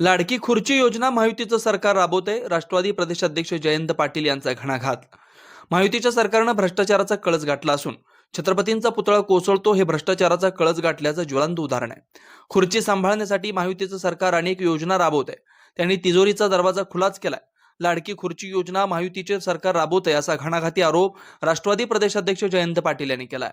लाडकी खुर्ची योजना महायुतीचं सरकार राबवते राष्ट्रवादी प्रदेशाध्यक्ष जयंत पाटील यांचा घणाघात. महायुतीच्या सरकारनं भ्रष्टाचाराचा कळस गाठला असून छत्रपतींचा पुतळा कोसळतो हे भ्रष्टाचाराचा कळस गाठल्याचं ज्वलंत उदाहरण आहे. खुर्ची सांभाळण्यासाठी महायुतीचं सरकार अनेक योजना राबवत आहे त्यांनी तिजोरीचा दरवाजा खुलाच केलाय. लाडकी खुर्ची योजना महायुतीचे सरकार राबवते असा घणाघाती आरोप राष्ट्रवादी प्रदेशाध्यक्ष जयंत पाटील यांनी केलाय.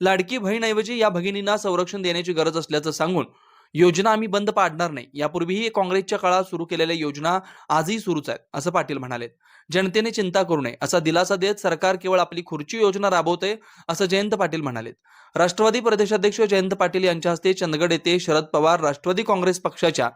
लाडकी बहीणऐवजी या भगिनींना संरक्षण देण्याची गरज असल्याचं सांगून योजना आम्ही बंद पाडणार नाही. यापूर्वीही काँग्रेसच्या काळात सुरू केलेल्या योजना आजही सुरूच आहेत असं पाटील म्हणाले जनतेने चिंता करू नये असा दिलासा देत सरकार केवळ आपली खुर्ची योजना राबवते असं जयंत पाटील म्हणाले राष्ट्रवादी प्रदेशाध्यक्ष जयंत पाटील यांच्या हस्ते चंदगड येथे शरद पवार राष्ट्रवादी काँग्रेस पक्षाच्या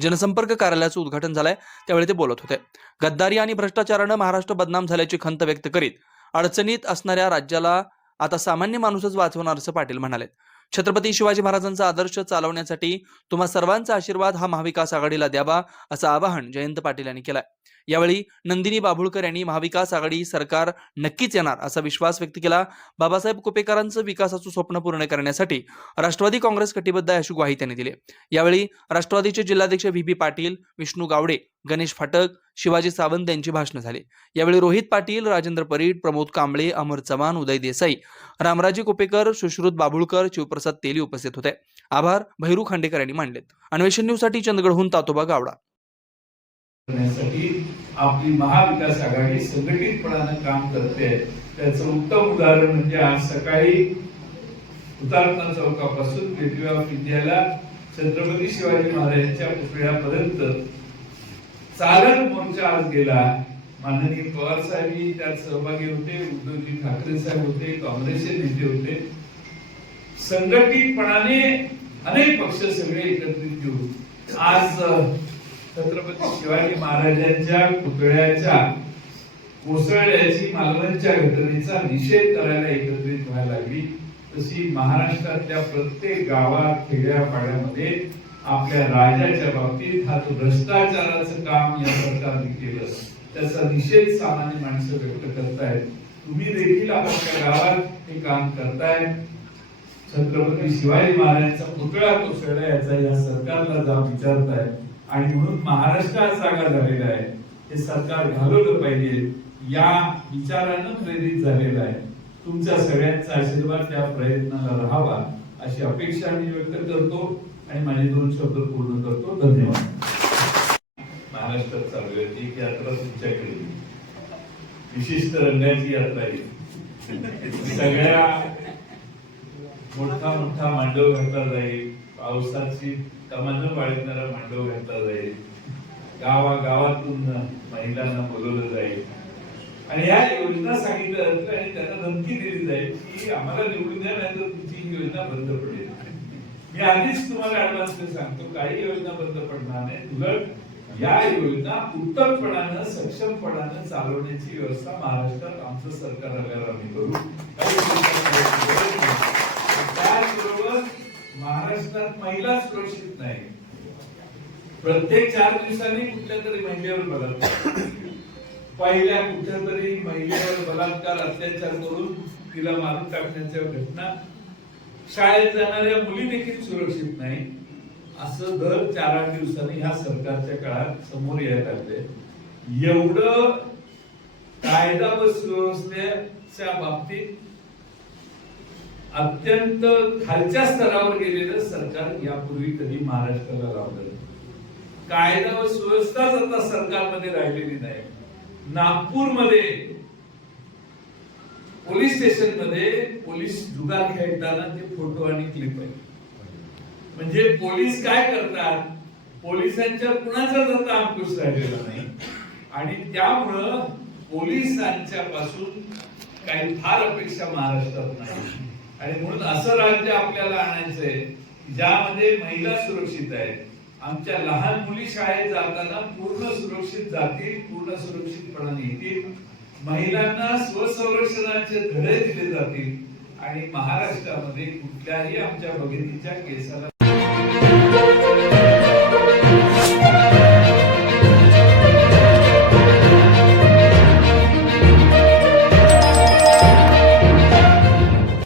जनसंपर्क कार्यालयाचं उद्घाटन झालंय त्यावेळी ते बोलत होते. गद्दारी आणि भ्रष्टाचारानं महाराष्ट्र बदनाम झाल्याची खंत व्यक्त करीत अडचणीत असणाऱ्या राज्याला आता सामान्य माणूसच वाचवणार असं पाटील म्हणाले छत्रपती शिवाजी महाराजांचा आदर्श चालवण्यासाठी तुम्हा सर्वांचा आशीर्वाद हा महाविकास आघाडीला द्यावा असं आवाहन जयंत पाटील यांनी केलंय. यावेळी नंदिनी बाभुळकर यांनी महाविकास आघाडी सरकार नक्कीच येणार असा विश्वास व्यक्त केला. बाबासाहेब कुपेकरांचं विकासाचं स्वप्न पूर्ण करण्यासाठी राष्ट्रवादी काँग्रेस कटिबद्ध आहे अशी ग्वाही त्यांनी दिली. यावेळी राष्ट्रवादीचे जिल्हाध्यक्ष व्ही पी पाटील विष्णू गावडे गणेश फाटक शिवाजी सावंत यांची भाषणं झाली. यावेळी रोहित पाटील राजेंद्र परीड प्रमोद कांबळे अमर चव्हाण उदय देसाई रामराजे कुपेकर सुश्रुत बाबुळकर शिवप्रसाद तेली उपस्थित होते. आभार भैरू खांडेकर यांनी मांडलेत. अन्वेषण न्यूजसाठी चंदगडहून तातोबा गावडा. करण्यासाठी आपली महाविकास आघाडी संघटितपणानं काम करते. त्याचं उत्तम उदाहरण म्हणजे आज सकाळी हुतात्मा चौकापासून गेटवे ऑफ इंडियाला छत्रपती शिवाजी महाराजांच्या पुतळ्यापर्यंत चालत मोर्चा आज गेला. माननीय पवार साहेब त्यात सहभागी होते उद्धवजी ठाकरे साहेब होते काँग्रेसचे नेते होते. संघटितपणाने अनेक पक्ष सगळे एकत्रित घेऊन आज छत्रपती शिवाजी महाराजांच्या पुतळ्याच्या कोसळल्याची मालवणच्या घटनेचा निषेध करायला एकत्रित व्हायला लागली. तशी महाराष्ट्रातल्या प्रत्येक गावात खेड्यापाड्यामध्ये आपल्या राजाच्या बाबतीत हा जो भ्रष्टाचाराचं काम या सरकारने केलं. त्याचा निषेध सामान्य माणसं व्यक्त करतायत. तुम्ही देखील आपल्या गावात हे काम करताय. छत्रपती शिवाजी महाराजांचा पुतळा कोसळला याचा या सरकारला जाब विचारताय आणि म्हणून महाराष्ट्रात जागा झालेला आहे. हे सरकार घालवलं पाहिजे. या विचारानं प्रेरित झालेला आहे. तुमच्या सगळ्यांचा आशीर्वाद त्या प्रयत्नाला राहावा अशी अपेक्षा मी व्यक्त करतो आणि माझे दोन शब्द पूर्ण करतो. धन्यवाद. महाराष्ट्रात चालू आहे. ती यात्रा तुमच्याकडे. विशिष्ट रंगाची यात्रा आहे. सगळ्या मोठा मोठा मांडव घातला जाईल. पावसाची कमानं बाळगणारा मांडव घातला जाईल. गावा गावातून महिलांना बोलवलं जाईल. आणि या योजना सांगितल्या जातील आणि त्यांना धमकी दिली जाईल की आम्हाला निवडून द्या नाही तर तुमची योजना बंद पडेल. मी आधीच तुम्हाला ऍडव्हान्स सांगतो काही योजना बंद पडणार नाही. उलट या योजना उत्तमपणानं सक्षमपणानं चालवण्याची व्यवस्था महाराष्ट्रात आमचं सरकार आल्यावर आम्ही करू. महाराष्ट्रात महिला सुरक्षित नाही. प्रत्येक चार दिवसांनी कुठल्या तरी महिलेवर बलात्कार. पहिल्या कुठल्या तरी महिलेवर बलात्कार अत्याचार करून तिला मारून टाकण्याच्या घटना. शाळेत जाणाऱ्या मुली देखील सुरक्षित नाही. असं दर चार आठ दिवसांनी ह्या सरकारच्या काळात समोर यायला लागले एवढं कायदा व सुव्यवस्थेच्या बाबतीत अत्यंत खालच्या स्तरावर गेलेलं सरकार यापूर्वी कधी महाराष्ट्राला लावलं कायदा व सुव्यवस्थाच आता सरकारमध्ये राहिलेली नाही. नागपूरमध्ये पोलीस स्टेशनमध्ये पोलीस जुगार खेळताना ते फोटो आणि क्लिप आहे म्हणजे पोलीस काय करतात? पोलिसांच्या कुणाचाच आता अंकुश राहिलेला नाही आणि त्यामुळं पोलिसांच्या पासून काही फार अपेक्षा महाराष्ट्रात नाही. आणि म्हणून असं राज्य आपल्याला आणायचंय ज्यामध्ये महिला सुरक्षित आहेत. आमच्या लहान मुली शाळेत जाताना पूर्ण सुरक्षित जातील पूर्ण सुरक्षितपणाने येतील महिलांना स्वसंरक्षणाचे धडे दिले जातील. आणि महाराष्ट्रामध्ये कुठल्याही आमच्या भगिनीच्या केसाला